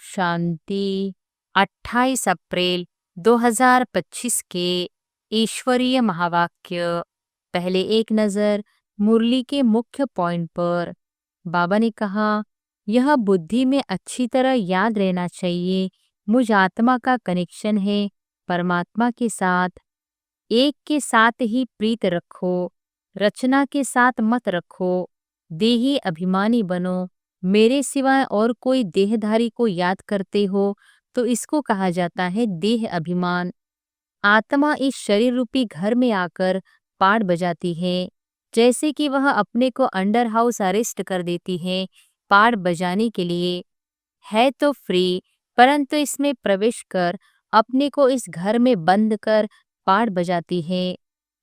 शांति। 28 अप्रैल 2025 के ईश्वरीय महावाक्य। पहले एक नजर मुरली के मुख्य पॉइंट पर। बाबा ने कहा, यह बुद्धि में अच्छी तरह याद रहना चाहिए, मुझ आत्मा का कनेक्शन है परमात्मा के साथ। एक के साथ ही प्रीत रखो, रचना के साथ मत रखो। देही अभिमानी बनो। मेरे सिवाय और कोई देहधारी को याद करते हो तो इसको कहा जाता है देह अभिमान। आत्मा इस शरीर रूपी घर में आकर पाठ बजाती है, जैसे कि वह अपने को अंडर हाउस अरेस्ट कर देती है पाठ बजाने के लिए। है तो फ्री, परंतु इसमें प्रवेश कर अपने को इस घर में बंद कर पाठ बजाती है।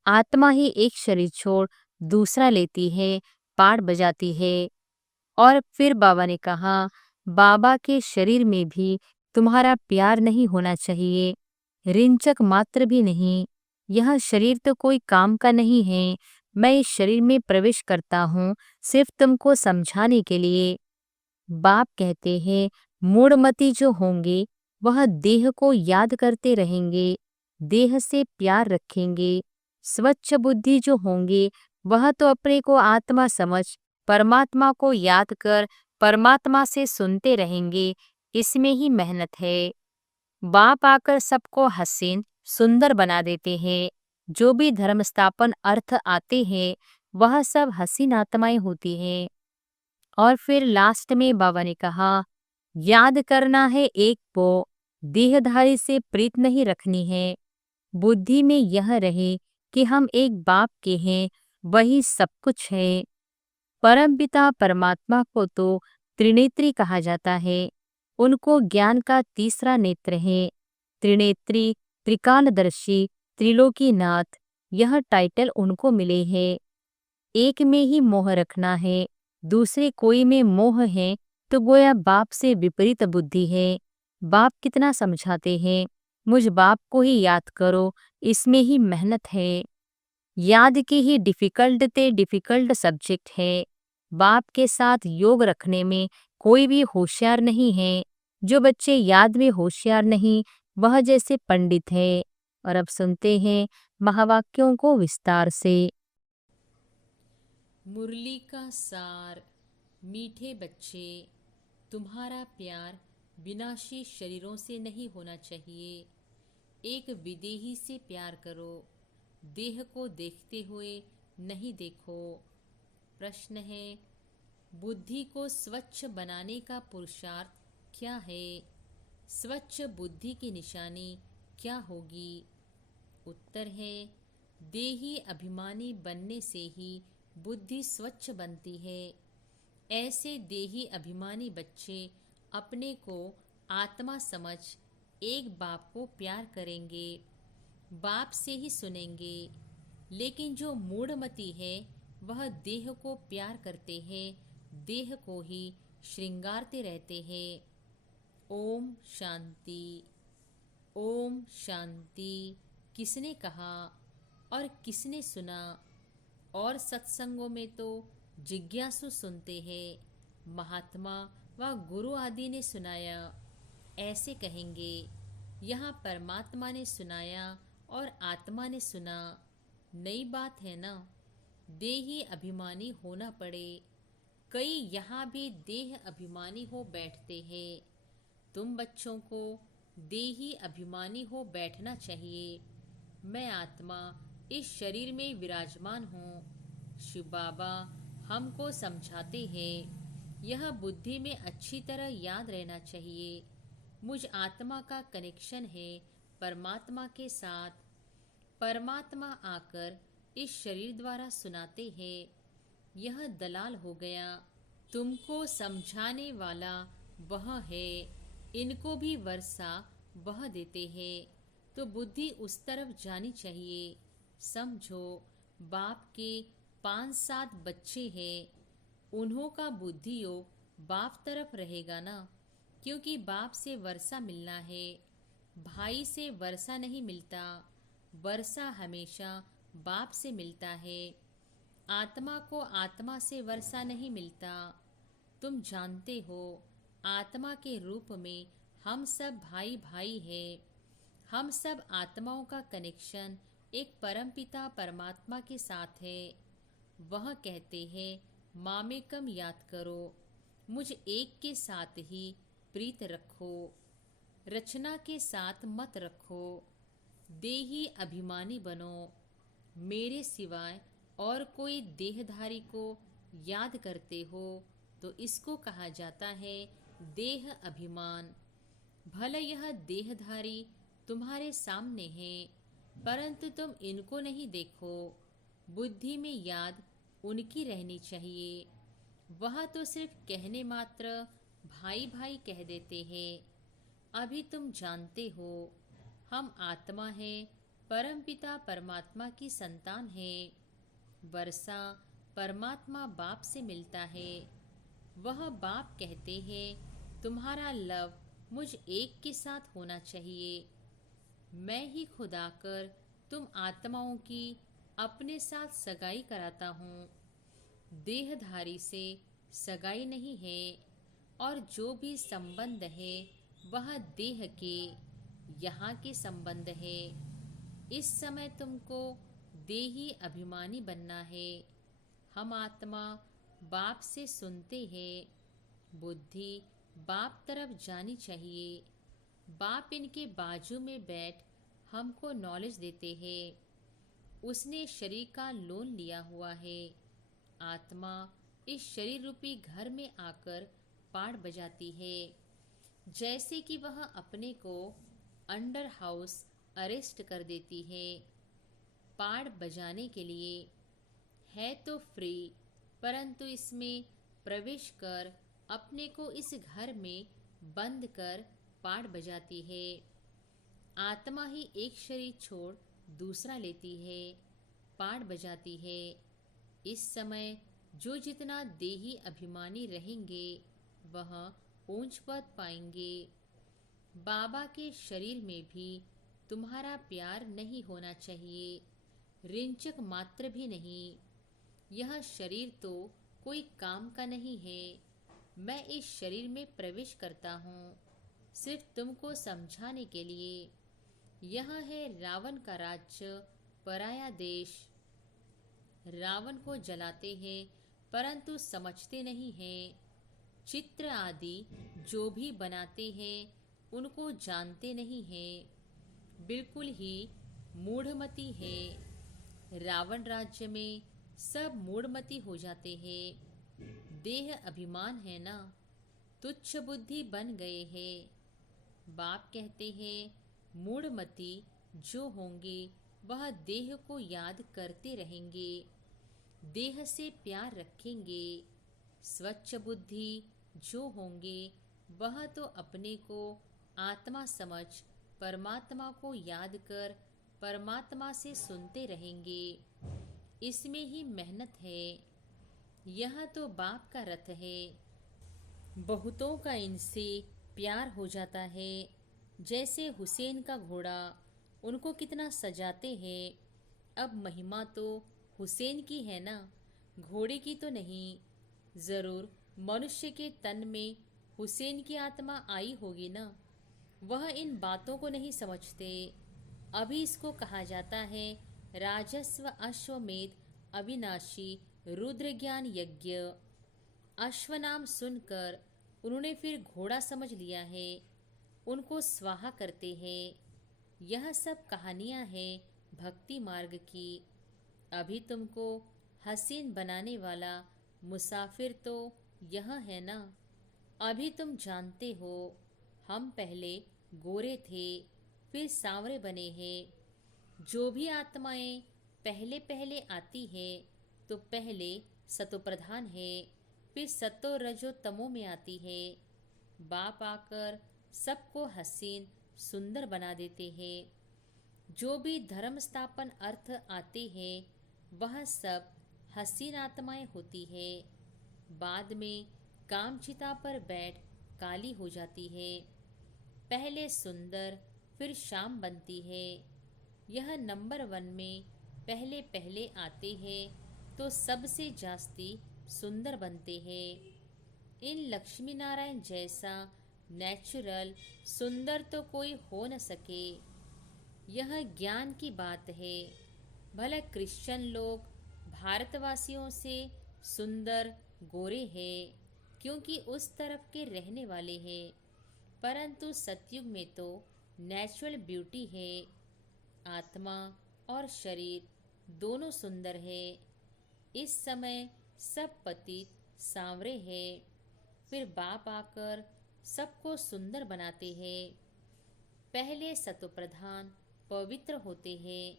आत्मा ही एक शरीर छोड़ दूसरा लेती है, पाठ बजाती है। और फिर बाबा ने कहा, बाबा के शरीर में भी तुम्हारा प्यार नहीं होना चाहिए, रिंचक मात्र भी नहीं। यह शरीर तो कोई काम का नहीं है। मैं इस शरीर में प्रवेश करता हूँ सिर्फ तुमको समझाने के लिए। बाप कहते हैं, मूढ़मती जो होंगे वह देह को याद करते रहेंगे, देह से प्यार रखेंगे। स्वच्छ बुद्धि जो होंगे वह तो अपने को आत्मा समझ परमात्मा को याद कर परमात्मा से सुनते रहेंगे। इसमें ही मेहनत है। बाप आकर सबको हसीन सुंदर बना देते हैं। जो भी धर्म स्थापन अर्थ आते हैं वह सब हसीन आत्माएं होती हैं। और फिर लास्ट में बाबा ने कहा, याद करना है एक को, देहधारी से प्रीत नहीं रखनी है। बुद्धि में यह रहे कि हम एक बाप के हैं, वही सब कुछ है। परमपिता परमात्मा को तो त्रिनेत्री कहा जाता है। उनको ज्ञान का तीसरा नेत्र है। त्रिनेत्री, त्रिकालदर्शी, त्रिलोकीनाथ, यह टाइटल उनको मिले हैं। एक में ही मोह रखना है, दूसरे कोई में मोह है तो गोया बाप से विपरीत बुद्धि है। बाप कितना समझाते हैं, मुझ बाप को ही याद करो, इसमें ही मेहनत है। याद की ही डिफिकल्ट सब्जेक्ट है। बाप के साथ योग रखने में कोई भी होशियार नहीं है। जो बच्चे याद में होशियार नहीं वह जैसे पंडित है। और अब सुनते हैं महावाक्यों को विस्तार से। मुरली का सार। मीठे बच्चे, तुम्हारा प्यार विनाशी शरीरों से नहीं होना चाहिए। एक विदेही से प्यार करो, देह को देखते हुए नहीं देखो। प्रश्न है, बुद्धि को स्वच्छ बनाने का पुरुषार्थ क्या है? स्वच्छ बुद्धि की निशानी क्या होगी? उत्तर है, देही अभिमानी बनने से ही बुद्धि स्वच्छ बनती है। ऐसे देही अभिमानी बच्चे अपने को आत्मा समझ एक बाप को प्यार करेंगे, बाप से ही सुनेंगे। लेकिन जो मूढ़मती है वह देह को प्यार करते हैं, देह को ही श्रृंगारते रहते हैं। ओम शांति। ओम शांति। किसने कहा और किसने सुना? और सत्संगों में तो जिज्ञासु सुनते हैं। महात्मा व गुरु आदि ने सुनाया, ऐसे कहेंगे। यहाँ परमात्मा ने सुनाया और आत्मा ने सुना। नई बात है ना? देही अभिमानी होना पड़े। कई यहाँ भी देह अभिमानी हो बैठते हैं। तुम बच्चों को देही अभिमानी हो बैठना चाहिए। मैं आत्मा इस शरीर में विराजमान हूँ। शिव बाबा हमको समझाते हैं, यह बुद्धि में अच्छी तरह याद रहना चाहिए। मुझ आत्मा का कनेक्शन है परमात्मा के साथ। परमात्मा आकर इस शरीर द्वारा सुनाते हैं। यह दलाल हो गया। तुमको समझाने वाला वह है। इनको भी वर्षा वह देते हैं, तो बुद्धि उस तरफ जानी चाहिए। समझो, बाप के 5-7 बच्चे हैं, उन्हों का बुद्धि योग बाप तरफ रहेगा ना, क्योंकि बाप से वर्षा मिलना है। भाई से वर्षा नहीं मिलता, वर्षा हमेशा बाप से मिलता है। आत्मा को आत्मा से वर्षा नहीं मिलता। तुम जानते हो, आत्मा के रूप में हम सब भाई भाई हैं। हम सब आत्माओं का कनेक्शन एक परमपिता परमात्मा के साथ है। वह कहते हैं, मामेकम याद करो, मुझ एक के साथ ही प्रीत रखो, रचना के साथ मत रखो, देही अभिमानी बनो। मेरे सिवाय और कोई देहधारी को याद करते हो तो इसको कहा जाता है देह अभिमान। भले यह देहधारी तुम्हारे सामने है, परंतु तुम इनको नहीं देखो। बुद्धि में याद उनकी रहनी चाहिए। वह तो सिर्फ कहने मात्र भाई भाई कह देते हैं। अभी तुम जानते हो हम आत्मा है, परमपिता परमात्मा की संतान है। वर्षा परमात्मा बाप से मिलता है। वह बाप कहते हैं, तुम्हारा लव मुझ एक के साथ होना चाहिए। मैं ही खुद आकर तुम आत्माओं की अपने साथ सगाई कराता हूँ। देहधारी से सगाई नहीं है, और जो भी संबंध है वह देह के यहाँ के संबंध है। इस समय तुमको देही अभिमानी बनना है। हम आत्मा बाप से सुनते हैं। बुद्धि बाप तरफ जानी चाहिए। बाप इनके बाजू में बैठ हमको नॉलेज देते हैं। उसने शरीर का लोन लिया हुआ है। आत्मा इस शरीर रूपी घर में आकर पाठ बजाती है, जैसे कि वह अपने को अंडर हाउस अरेस्ट कर देती है। पाठ बजाने के लिए है तो फ्री, परंतु इसमें प्रवेश कर अपने को इस घर में बंद कर पाठ बजाती है। आत्मा ही एक शरीर छोड़ दूसरा लेती है, पाठ बजाती है। इस समय जो जितना देही अभिमानी रहेंगे वह ऊंच पद पाएंगे। बाबा के शरीर में भी तुम्हारा प्यार नहीं होना चाहिए, रिंचक मात्र भी नहीं। यह शरीर तो कोई काम का नहीं है। मैं इस शरीर में प्रवेश करता हूँ सिर्फ तुमको समझाने के लिए। यह है रावण का राज्य, पराया देश। रावण को जलाते हैं परंतु समझते नहीं हैं। चित्र आदि जो भी बनाते हैं उनको जानते नहीं हैं। बिल्कुल ही मूढ़मती है। रावण राज्य में सब मूढ़मती हो जाते हैं। देह अभिमान है ना, तुच्छ बुद्धि बन गए हैं। बाप कहते हैं, मूढ़मती जो होंगे वह देह को याद करते रहेंगे, देह से प्यार रखेंगे। स्वच्छ बुद्धि जो होंगे वह तो अपने को आत्मा समझ परमात्मा को याद कर परमात्मा से सुनते रहेंगे। इसमें ही मेहनत है। यह तो बाप का रथ है। बहुतों का इनसे प्यार हो जाता है। जैसे हुसैन का घोड़ा, उनको कितना सजाते हैं। अब महिमा तो हुसैन की है ना, घोड़े की तो नहीं। जरूर मनुष्य के तन में हुसैन की आत्मा आई होगी ना। वह इन बातों को नहीं समझते। अभी इसको कहा जाता है राजस्व अश्वमेध अविनाशी रुद्र ज्ञान यज्ञ। अश्व नाम सुनकर उन्होंने फिर घोड़ा समझ लिया है, उनको स्वाहा करते हैं। यह सब कहानियां हैं भक्ति मार्ग की। अभी तुमको हसीन बनाने वाला मुसाफिर तो यह है ना। अभी तुम जानते हो हम पहले गोरे थे, फिर सांवरे बने हैं। जो भी आत्माएं पहले पहले आती है तो पहले सतो प्रधान है, फिर सतो रजो तमो में आती है। बाप आकर सबको हसीन सुंदर बना देते हैं। जो भी धर्म स्थापन अर्थ आते हैं वह सब हसीन आत्माएं होती है। बाद में कामचिता पर बैठ काली हो जाती है। पहले सुंदर फिर शाम बनती है। यह नंबर 1 में पहले पहले आते हैं तो सबसे जास्ती सुंदर बनते हैं। इन लक्ष्मी नारायण जैसा नेचुरल सुंदर तो कोई हो न सके। यह ज्ञान की बात है। भले क्रिश्चियन लोग भारतवासियों से सुंदर गोरे हैं क्योंकि उस तरफ के रहने वाले हैं, परंतु सतयुग में तो नेचुरल ब्यूटी है। आत्मा और शरीर दोनों सुंदर है। इस समय सब पतित सांवरे हैं, फिर बाप आकर सबको सुंदर बनाते हैं। पहले सतोप्रधान पवित्र होते हैं,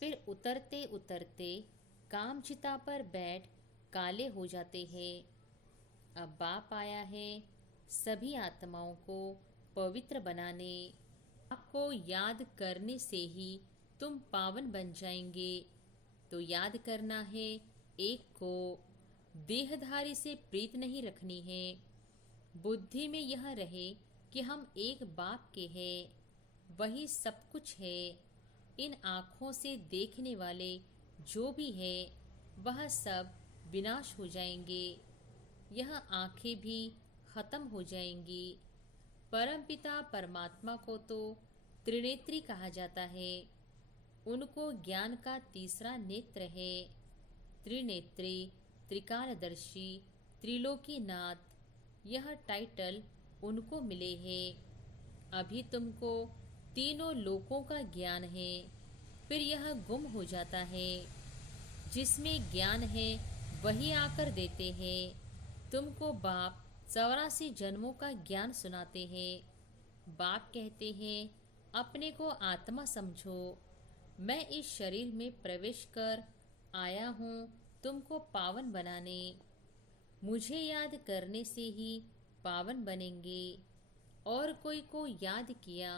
फिर उतरते उतरते कामचिता पर बैठ काले हो जाते हैं। अब बाप आया है सभी आत्माओं को पवित्र बनाने। आपको याद करने से ही तुम पावन बन जाएंगे। तो याद करना है एक को, देहधारी से प्रीत नहीं रखनी है। बुद्धि में यह रहे कि हम एक बाप के हैं, वही सब कुछ है। इन आँखों से देखने वाले जो भी है वह सब विनाश हो जाएंगे। यह आँखें भी खत्म हो जाएंगी। परमपिता परमात्मा को तो त्रिनेत्री कहा जाता है। उनको ज्ञान का तीसरा नेत्र है। त्रिनेत्री, त्रिकालदर्शी, त्रिलोकीनाथ, यह टाइटल उनको मिले हैं। अभी तुमको तीनों लोकों का ज्ञान है, फिर यह गुम हो जाता है। जिसमें ज्ञान है वही आकर देते हैं। तुमको बाप 84 जन्मों का ज्ञान सुनाते हैं। बाप कहते हैं अपने को आत्मा समझो। मैं इस शरीर में प्रवेश कर आया हूँ तुमको पावन बनाने। मुझे याद करने से ही पावन बनेंगे। और कोई को याद किया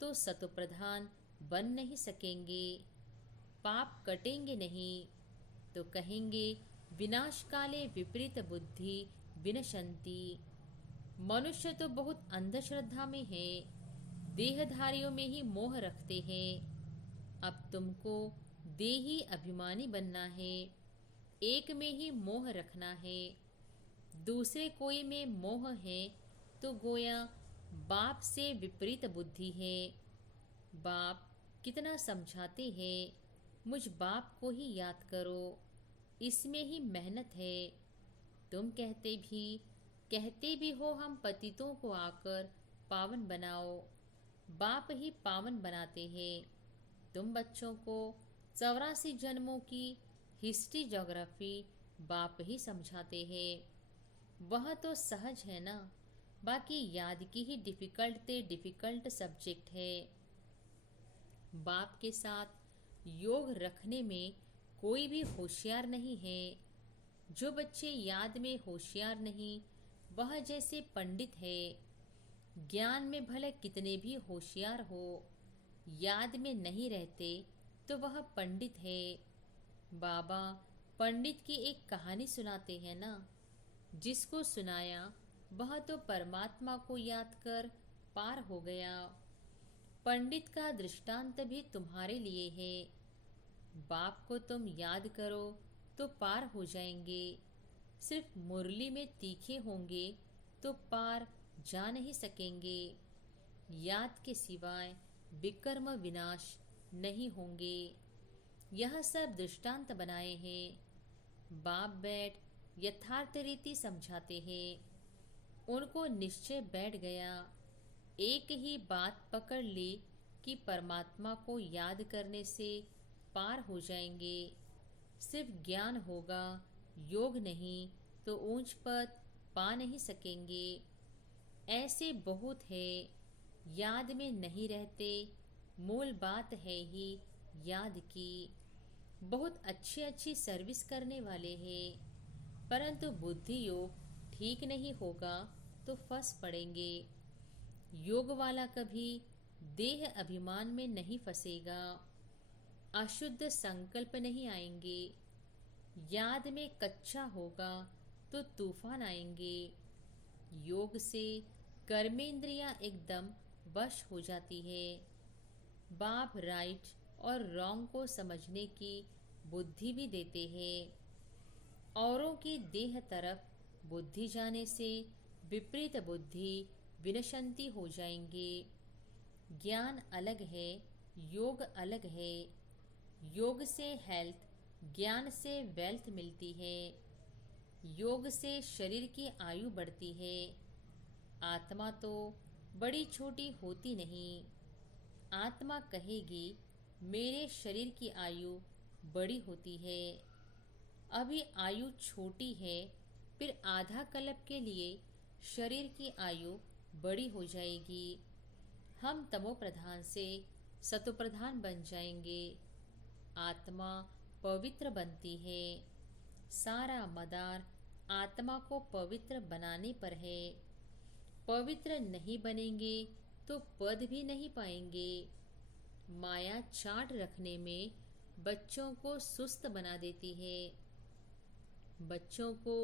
तो सतोप्रधान बन नहीं सकेंगे। पाप कटेंगे नहीं तो कहेंगे विनाश काले विपरीत बुद्धि विनशंति। मनुष्य तो बहुत अंधश्रद्धा में है, देहधारियों में ही मोह रखते हैं। अब तुमको देही अभिमानी बनना है। एक में ही मोह रखना है। दूसरे कोई में मोह है तो गोया बाप से विपरीत बुद्धि है। बाप कितना समझाते हैं, मुझ बाप को ही याद करो, इसमें ही मेहनत है। तुम कहते भी हो हम पतितों को आकर पावन बनाओ। बाप ही पावन बनाते हैं। तुम बच्चों को 84 जन्मों की हिस्ट्री ज्योग्राफी बाप ही समझाते हैं। वह तो सहज है ना, बाकी याद की ही डिफिकल्ट सब्जेक्ट है। बाप के साथ योग रखने में कोई भी होशियार नहीं है। जो बच्चे याद में होशियार नहीं वह जैसे पंडित है। ज्ञान में भले कितने भी होशियार हो, याद में नहीं रहते तो वह पंडित है। बाबा पंडित की एक कहानी सुनाते हैं ना, जिसको सुनाया वह तो परमात्मा को याद कर पार हो गया। पंडित का दृष्टांत भी तुम्हारे लिए है। बाप को तुम याद करो तो पार हो जाएंगे। सिर्फ मुरली में तीखे होंगे तो पार जा नहीं सकेंगे। याद के सिवाय विकर्म विनाश नहीं होंगे। यह सब दृष्टांत बनाए हैं। बाप बैठ यथार्थ रीति समझाते हैं। उनको निश्चय बैठ गया। एक ही बात पकड़ ली कि परमात्मा को याद करने से पार हो जाएंगे। सिर्फ ज्ञान होगा, योग नहीं तो ऊंच पद पा नहीं सकेंगे। ऐसे बहुत है, याद में नहीं रहते। मूल बात है ही याद की। बहुत अच्छी सर्विस करने वाले हैं, परंतु बुद्धि योग ठीक नहीं होगा तो फंस पड़ेंगे। योग वाला कभी देह अभिमान में नहीं फंसेगा। अशुद्ध संकल्प नहीं आएंगे। याद में कच्चा होगा तो तूफान आएंगे। योग से कर्मेंद्रियां एकदम वश हो जाती है। बाप राइट और रॉन्ग को समझने की बुद्धि भी देते हैं। औरों की देह तरफ बुद्धि जाने से विपरीत बुद्धि विनशंति हो जाएंगे। ज्ञान अलग है, योग अलग है। योग से हेल्थ, ज्ञान से वेल्थ मिलती है। योग से शरीर की आयु बढ़ती है। आत्मा तो बड़ी छोटी होती नहीं। आत्मा कहेगी मेरे शरीर की आयु बड़ी होती है। अभी आयु छोटी है, फिर आधा कल्प के लिए शरीर की आयु बड़ी हो जाएगी। हम तमो प्रधान से सतो प्रधान बन जाएंगे। आत्मा पवित्र बनती है। सारा मदार आत्मा को पवित्र बनाने पर है। पवित्र नहीं बनेंगे तो पद भी नहीं पाएंगे। माया चाट रखने में बच्चों को सुस्त बना देती है। बच्चों को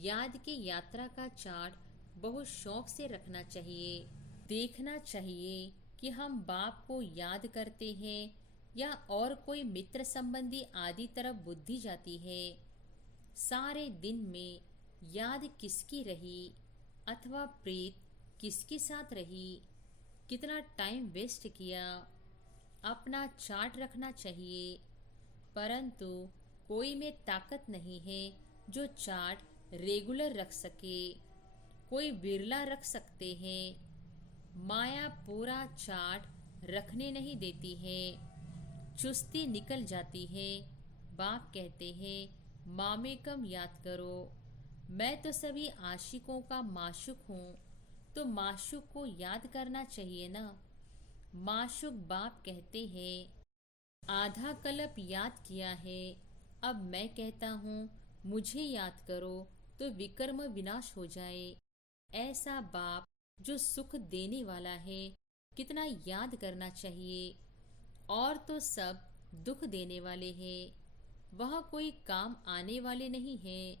याद की यात्रा का चार्ट बहुत शौक से रखना चाहिए। देखना चाहिए कि हम बाप को याद करते हैं या और कोई मित्र संबंधी आदि तरफ बुद्धि जाती है। सारे दिन में याद किसकी रही अथवा प्रीत किसके साथ रही, कितना टाइम वेस्ट किया, अपना चार्ट रखना चाहिए। परंतु कोई में ताकत नहीं है जो चार्ट रेगुलर रख सके। कोई बिरला रख सकते हैं। माया पूरा चार्ट रखने नहीं देती है। चुस्ती निकल जाती है। बाप कहते हैं मामेकम याद करो। मैं तो सभी आशिकों का माशुक हूँ, तो माशुक को याद करना चाहिए ना। माशुक बाप कहते हैं आधा कल्प याद किया है, अब मैं कहता हूँ मुझे याद करो तो विकर्म विनाश हो जाए। ऐसा बाप जो सुख देने वाला है कितना याद करना चाहिए। और तो सब दुख देने वाले हैं, वह कोई काम आने वाले नहीं हैं।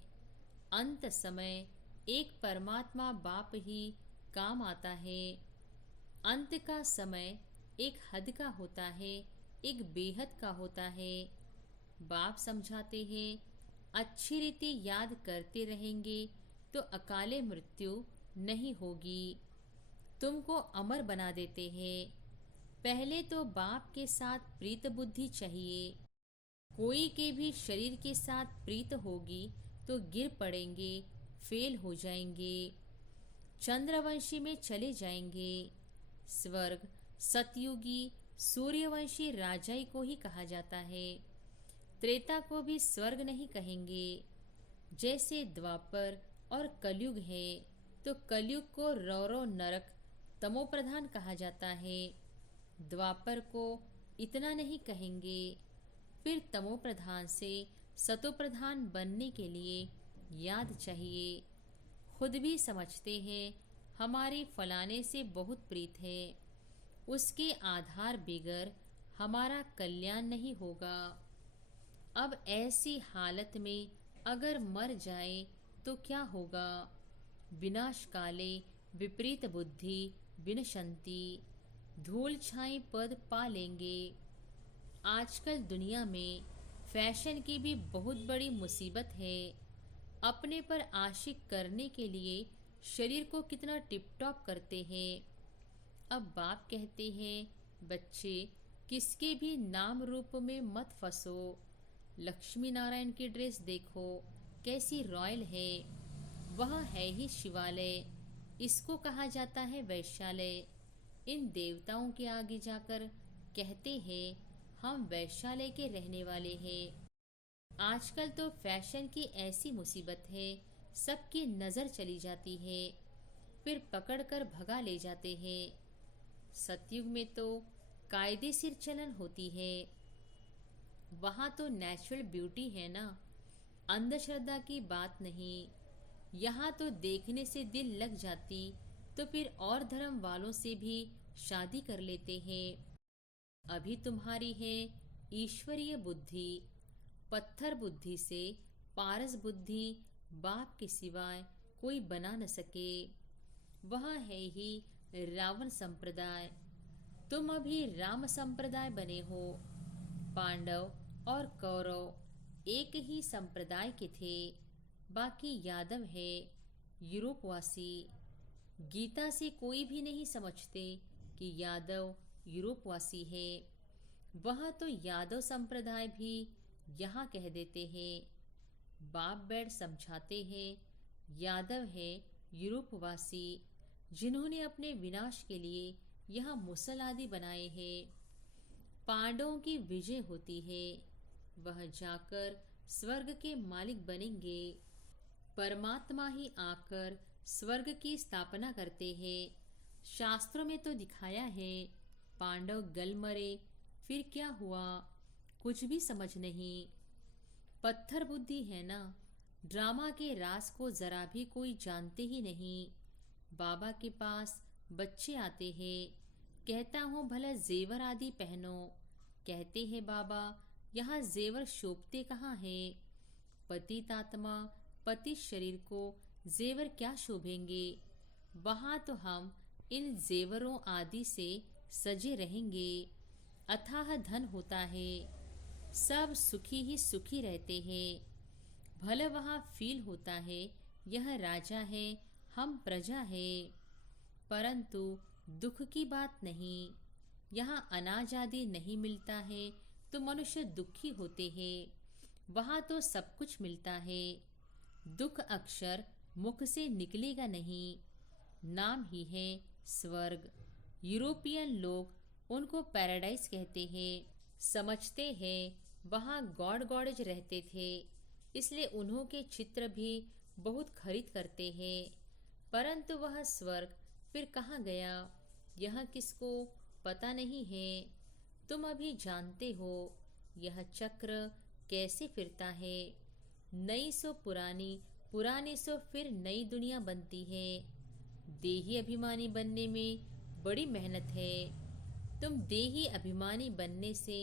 अंत समय एक परमात्मा बाप ही काम आता है। अंत का समय एक हद का होता है, एक बेहद का होता है। बाप समझाते हैं अच्छी रीति याद करते रहेंगे तो अकाले मृत्यु नहीं होगी। तुमको अमर बना देते हैं। पहले तो बाप के साथ प्रीत बुद्धि चाहिए। कोई के भी शरीर के साथ प्रीत होगी तो गिर पड़ेंगे, फेल हो जाएंगे, चंद्रवंशी में चले जाएंगे। स्वर्ग सतयुगी सूर्यवंशी राजाई को ही कहा जाता है। त्रेता को भी स्वर्ग नहीं कहेंगे। जैसे द्वापर और कलयुग है तो कलयुग को रौरव नरक तमो प्रधान कहा जाता है। द्वापर को इतना नहीं कहेंगे। फिर तमो प्रधान से सतो प्रधान बनने के लिए याद चाहिए। खुद भी समझते हैं हमारी फलाने से बहुत प्रीत है, उसके आधार बिगर हमारा कल्याण नहीं होगा। अब ऐसी हालत में अगर मर जाए तो क्या होगा। विनाश काले विपरीत बुद्धि विनशंति, धूल छाई पद पा लेंगे। आजकल दुनिया में फैशन की भी बहुत बड़ी मुसीबत है। अपने पर आशिक करने के लिए शरीर को कितना टिप टॉप करते हैं। अब बाप कहते हैं बच्चे किसके भी नाम रूप में मत फंसो। लक्ष्मी नारायण की ड्रेस देखो कैसी रॉयल है। वह है ही शिवालय, इसको कहा जाता है वैश्यालय। इन देवताओं के आगे जाकर कहते हैं हम वैश्यालय के रहने वाले हैं। आजकल तो फैशन की ऐसी मुसीबत है, सबकी नज़र चली जाती है, फिर पकड़कर भगा ले जाते हैं। सतयुग में तो कायदेशीर चलन होती है। वहाँ तो नेचुरल ब्यूटी है ना, अंधश्रद्धा की बात नहीं। यहाँ तो देखने से दिल लग जाती तो फिर और धर्म वालों से भी शादी कर लेते हैं। अभी तुम्हारी है ईश्वरीय बुद्धि। पत्थर बुद्धि से पारस बुद्धि बाप के सिवाय कोई बना न सके। वह है ही रावण संप्रदाय। तुम अभी राम संप्रदाय बने हो। पांडव और कौरव एक ही संप्रदाय के थे, बाकी यादव है। यूरोपवासी। गीता से कोई भी नहीं समझते कि यादव यूरोपवासी है। वह तो यादव संप्रदाय भी यहाँ कह देते हैं। बाप बैठ समझाते हैं, यादव है यूरोपवासी जिन्होंने अपने विनाश के लिए यह मुसल आदि बनाए हैं। पांडवों की विजय होती है, वह जाकर स्वर्ग के मालिक बनेंगे। परमात्मा ही आकर स्वर्ग की स्थापना करते हैं। शास्त्रों में तो दिखाया है, पांडव गल मरे, फिर क्या हुआ, कुछ भी समझ नहीं। पत्थर बुद्धि है ना। ड्रामा के राज को जरा भी कोई जानते ही नहीं। बाबा के पास बच्चे आते हैं, कहता हूँ भला जेवर आदि पहनो। कहते हैं बाबा यहाँ जेवर शोभते कहाँ है। पतितात्मा पति शरीर को जेवर क्या शोभेंगे। वहाँ तो हम इन जेवरों आदि से सजे रहेंगे। अथाह धन होता है, सब सुखी ही सुखी रहते हैं। भले वहाँ फील होता है यह राजा है, हम प्रजा है। परंतु दुख की बात नहीं। यहाँ अनाज आदि नहीं मिलता है तो मनुष्य दुखी होते हैं। वहाँ तो सब कुछ मिलता है। दुख अक्षर मुख से निकलेगा नहीं। नाम ही है स्वर्ग। यूरोपियन लोग उनको पैराडाइज कहते हैं। समझते हैं वहाँ गॉड गॉडेज रहते थे, इसलिए उन्हों के चित्र भी बहुत खरीद करते हैं। परंतु वह स्वर्ग फिर कहाँ गया यह किसको पता नहीं है। तुम अभी जानते हो यह चक्र कैसे फिरता है। नई सो पुरानी, पुरानी सो फिर नई दुनिया बनती है। देही अभिमानी बनने में बड़ी मेहनत है। तुम देही अभिमानी बनने से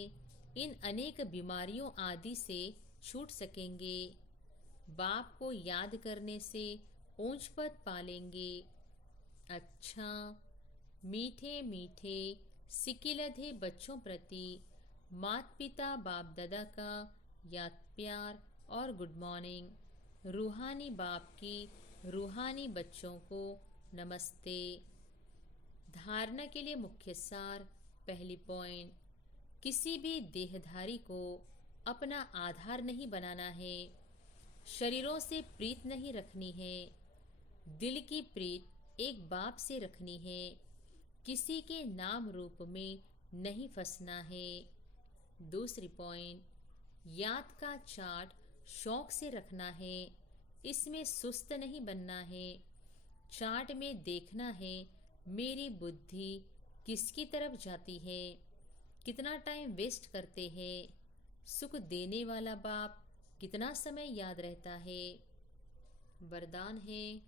इन अनेक बीमारियों आदि से छूट सकेंगे। बाप को याद करने से ऊंच पद पालेंगे। अच्छा, मीठे मीठे सिकिलधे बच्चों प्रति माता पिता बाप दादा का याद प्यार और गुड मॉर्निंग। रूहानी बाप की रूहानी बच्चों को नमस्ते। धारणा के लिए मुख्य सार। पहली पॉइंट, किसी भी देहधारी को अपना आधार नहीं बनाना है। शरीरों से प्रीत नहीं रखनी है। दिल की प्रीत एक बाप से रखनी है। किसी के नाम रूप में नहीं फंसना है। दूसरी पॉइंट, याद का चार्ट शौक से रखना है। इसमें सुस्त नहीं बनना है। चार्ट में देखना है मेरी बुद्धि किसकी तरफ जाती है, कितना टाइम वेस्ट करते हैं। सुख देने वाला बाप कितना समय याद रहता है। वरदान है,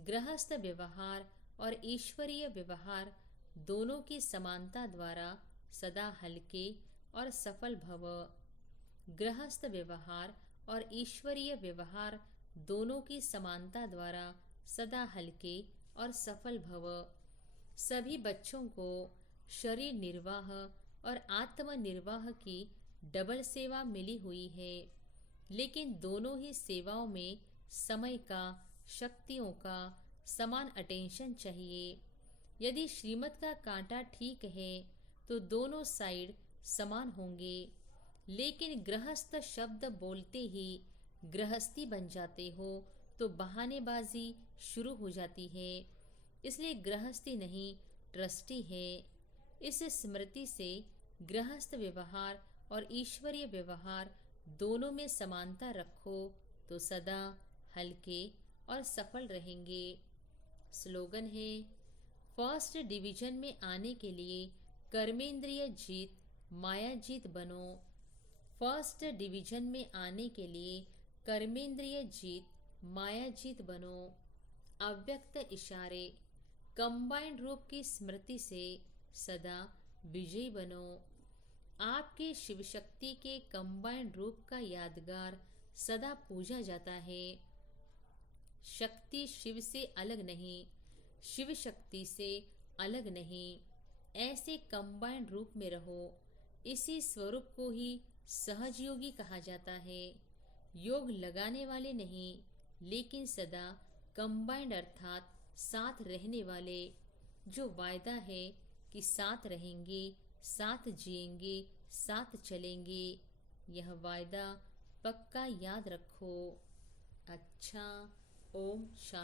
गृहस्थ व्यवहार और ईश्वरीय व्यवहार दोनों की समानता द्वारा सदा हल्के और सफल भव। गृहस्थ व्यवहार और ईश्वरीय व्यवहार दोनों की समानता द्वारा सदा हल्के और सफल भव। सभी बच्चों को शरीर निर्वाह और आत्म निर्वाह की डबल सेवा मिली हुई है, लेकिन दोनों ही सेवाओं में समय का, शक्तियों का समान अटेंशन चाहिए। यदि श्रीमत का कांटा ठीक है तो दोनों साइड समान होंगे, लेकिन गृहस्थ शब्द बोलते ही गृहस्थी बन जाते हो तो बहानेबाजी शुरू हो जाती है। इसलिए गृहस्थी नहीं, ट्रस्टी है। इस स्मृति से गृहस्थ व्यवहार और ईश्वरीय व्यवहार दोनों में समानता रखो तो सदा हल्के और सफल रहेंगे। स्लोगन है, फर्स्ट डिवीजन में आने के लिए कर्मेंद्रिय जीत माया जीत बनो। फर्स्ट डिवीजन में आने के लिए कर्मेंद्रिय जीत माया जीत बनो। अव्यक्त इशारे कंबाइंड रूप की स्मृति से सदा विजयी बनो। आपके शिव शक्ति के कंबाइंड रूप का यादगार सदा पूजा जाता है। शक्ति शिव से अलग नहीं, शिव शक्ति से अलग नहीं। ऐसे कंबाइंड रूप में रहो। इसी स्वरूप को ही सहज योगी कहा जाता है। योग लगाने वाले नहीं, लेकिन सदा कंबाइंड अर्थात साथ रहने वाले, जो वायदा है कि साथ रहेंगे, साथ जिएंगे, साथ चलेंगे। यह वायदा पक्का याद रखो। अच्छा, ओम शांति।